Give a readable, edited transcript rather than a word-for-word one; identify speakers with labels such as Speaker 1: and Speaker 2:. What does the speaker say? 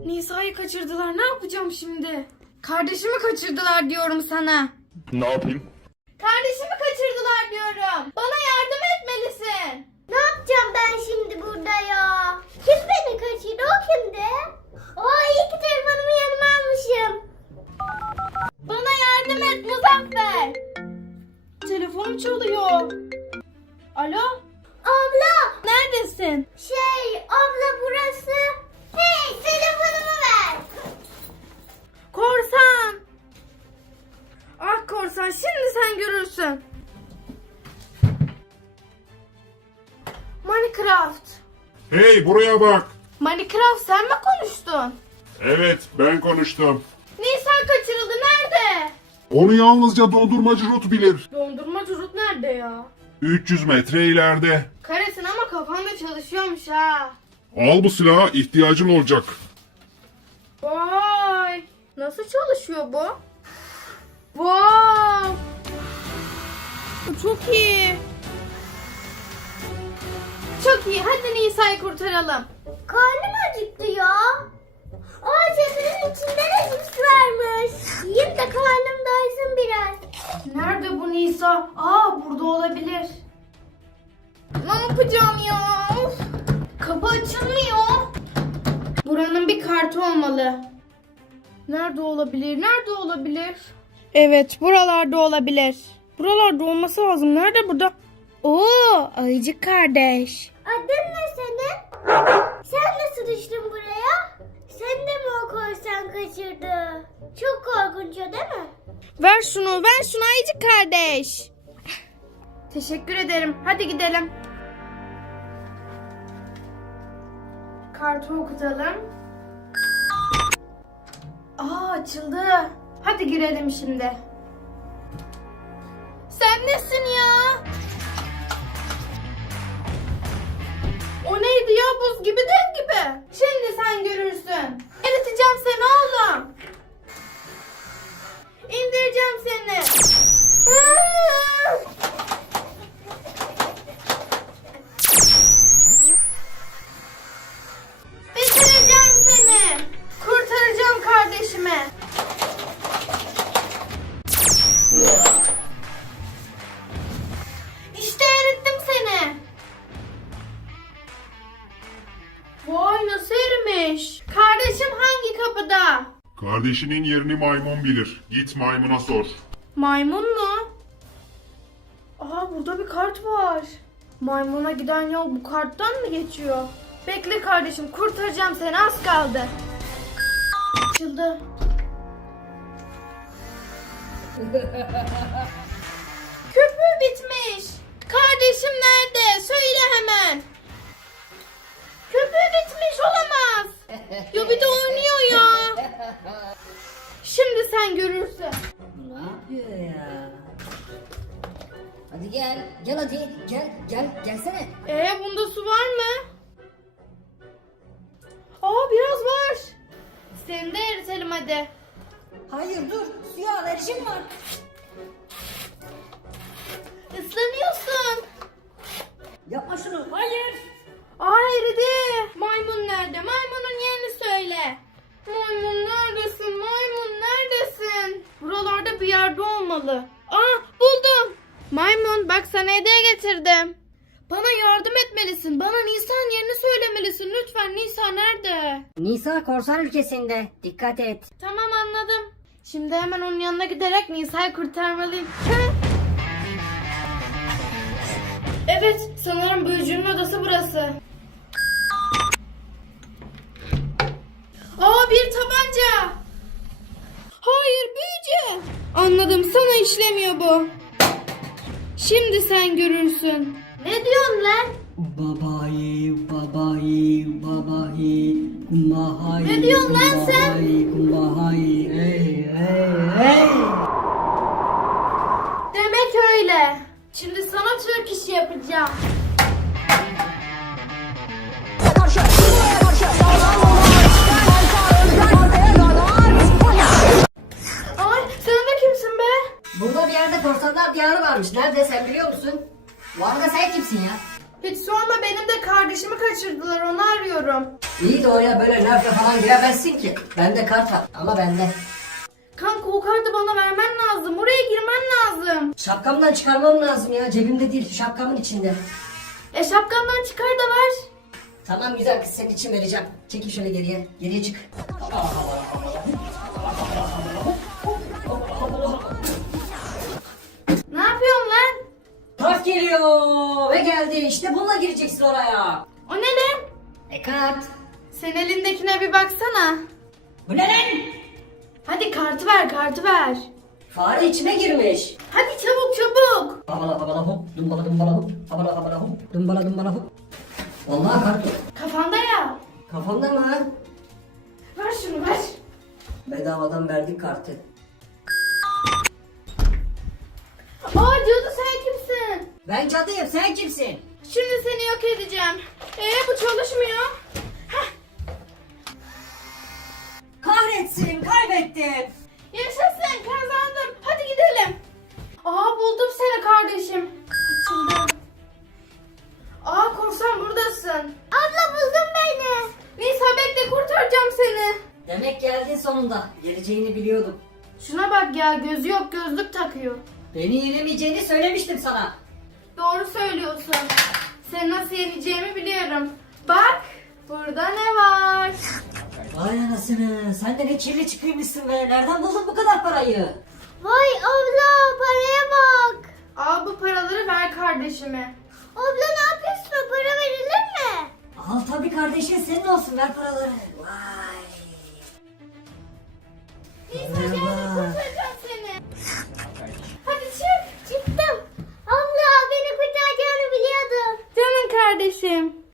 Speaker 1: Nisa'yı kaçırdılar. Ne yapacağım şimdi? Kardeşimi kaçırdılar diyorum sana.
Speaker 2: Ne yapayım?
Speaker 1: Kardeşimi kaçırdılar diyorum. Bana yardım etmelisin.
Speaker 3: Ne yapacağım ben şimdi burada ya? Kim beni kaçırdı? O kimdi? İyi ki telefonumu yanıma almışım.
Speaker 1: Bana yardım et Muzaffer. Telefonum çalıyor. Alo?
Speaker 3: Abla!
Speaker 1: Neredesin?
Speaker 3: Abla burası. Hey, telefonumu ver.
Speaker 1: Korsan. Ah korsan, şimdi sen görürsün. Minecraft.
Speaker 4: Hey buraya bak.
Speaker 1: Minecraft sen mi konuştun?
Speaker 4: Evet ben konuştum.
Speaker 1: Nisa kaçırıldı, nerede?
Speaker 4: Onu yalnızca dondurmacı Rut bilir.
Speaker 1: Dondurmacı Ruth nerede ya?
Speaker 4: 300 metre ileride.
Speaker 1: Karesin ama kafanda çalışıyormuş ha.
Speaker 4: Al bu silahı, ihtiyacın olacak.
Speaker 1: Vay. Nasıl çalışıyor bu? Vay. Bu çok iyi. Çok iyi. Hadi Nisa'yı kurtaralım.
Speaker 3: Karnım acıktı ya. Çadırın içinde de cips varmış. Yiyeyim de karnım doysun biraz.
Speaker 1: Nerede bu Nisa? Burada olabilir. Ne yapacağım ya? Of. Kapı açılmıyor. Buranın bir kartı olmalı. Nerede olabilir? Nerede olabilir? Evet, buralarda olabilir. Buralarda olması lazım. Nerede burada? Ayıcık kardeş.
Speaker 3: Adın ne senin? Sen nasıl düştün buraya? Sen de mi o korsan kaçırdı? Çok korkunç o değil mi?
Speaker 1: Ver şunu Ayıcık kardeş. Teşekkür ederim. Hadi gidelim. Kartı okutalım. Açıldı. Hadi girelim şimdi. Sen nesin ya? O neydi ya, buz gibi dev gibi. Şimdi sen görürsün. Eriteceğim seni oğlum. İndireceğim seni. Bitireceğim seni. Kurtaracağım kardeşimi. İşte erittim seni. Vay, nasıl erimiş? Kardeşim hangi kapıda?
Speaker 4: Kardeşinin yerini maymun bilir. Git maymuna sor.
Speaker 1: Maymun mu? Burada bir kart var. Maymuna giden yol bu karttan mı geçiyor? Bekle kardeşim, kurtaracağım seni, az kaldı. Açıldı. Köpüğü bitmiş. Kardeşim nerede? Söyle hemen. Köpüğü bitmiş, olamaz. Ya bir de oynuyor ya. Şimdi sen görürsün.
Speaker 5: Ne yapıyor ya? Hadi gel hadi gelsene.
Speaker 1: Bunda su var mı? Biraz var. Seni de eritelim hadi.
Speaker 5: Hayır dur, suya alerjim var.
Speaker 1: Islanıyorsun.
Speaker 5: Yapma şunu, hayır.
Speaker 1: Eridi. Maymun nerede? Maymunun yerini söyle. Maymun neredesin? Maymun neredesin? Buralarda bir yerde olmalı. Buldum. Maymun, bak sana hediye getirdim. Bana yardım etmelisin. Bana Nisa'nın yerini söylemelisin. Lütfen, Nisa nerede?
Speaker 5: Nisa korsan ülkesinde, dikkat et.
Speaker 1: Tamam, anladım. Şimdi hemen onun yanına giderek Nisa'yı kurtarmalıyım. Evet, sanırım büyücünün odası burası. Bir tabanca. Hayır, büyücü. Anladım, sana işlemiyor bu. Şimdi sen görürsün. Ne diyorsun lan?
Speaker 5: Babayı, kumbahay.
Speaker 1: Ne diyorsun lan sen?
Speaker 5: Kumbahay, hey.
Speaker 1: Demek öyle. Şimdi sana Türk işi yapacağım. Sen de kimsin be?
Speaker 5: Burada bir yerde korsanlar diyarı varmış. Nerede, sen biliyor musun? Bu arada sen kimsin ya?
Speaker 1: Hiç sorma, benim de kardeşimi kaçırdılar, onu arıyorum.
Speaker 5: İyi de oraya böyle nerfle falan giremezsin ki. Bende kart var ama bende.
Speaker 1: Kanka o kartı bana vermen lazım. Buraya girmen lazım.
Speaker 5: Şapkamdan çıkarmam lazım ya. Cebimde değil, şapkamın içinde.
Speaker 1: Şapkandan çıkar da ver.
Speaker 5: Tamam güzel kız, senin için vereceğim. Çekil şöyle geriye. Geriye çık.
Speaker 1: Ne yapıyorsun lan?
Speaker 5: Kart geliyor ve geldi. İşte bununla gireceksin oraya.
Speaker 1: O ne lan?
Speaker 5: Kart.
Speaker 1: Sen elindekine bir baksana.
Speaker 5: Bu ne lan?
Speaker 1: Hadi kartı ver, kartı ver.
Speaker 5: Fare içime girmiş.
Speaker 1: Hadi çabuk çabuk.
Speaker 5: Habala habala hop, dumbala dumbala hop, habala habala hop, dumbala dumbala hop. Vallahi kart yok.
Speaker 1: Kafanda ya.
Speaker 5: Kafamda mı?
Speaker 1: Ver şunu ver.
Speaker 5: Bedavadan verdik kartı.
Speaker 1: Aa Cadı sen kimsin?
Speaker 5: Ben cadıyım, sen kimsin?
Speaker 1: Şimdi seni yok edeceğim. Bu çalışmıyor. Heh,
Speaker 5: Kahretsin, kaybettim.
Speaker 1: yaşasın kazandım. Hadi gidelim. Aa buldum seni kardeşim. Açıldı. Aa korsan buradasın.
Speaker 3: Abla buldun beni.
Speaker 1: Nisa bekle kurtaracağım seni.
Speaker 5: Demek geldin sonunda. Geleceğini biliyordum.
Speaker 1: Şuna bak ya gözü yok gözlük takıyor.
Speaker 5: Beni yenemeyeceğini söylemiştim sana.
Speaker 1: Doğru söylüyorsun. Seni nasıl yeneceğimi biliyorum. Bak burada ne var?
Speaker 5: Vay anasını, sen de ne kirli çıkıymışsın be. Nereden buldun bu kadar parayı?
Speaker 3: Vay abla paraya bak.
Speaker 1: Al bu paraları ver kardeşime.
Speaker 3: Abla ne yapıyorsun? Para verilir mi?
Speaker 5: Al tabii kardeşin, senin olsun, ver paraları. Vay.
Speaker 1: Nisa gel
Speaker 5: Merhaba.
Speaker 1: kurtaracağım seni. Hadi çık.
Speaker 3: Çıktım. Abla beni kurtaracağını biliyordum.
Speaker 1: Canım kardeşim.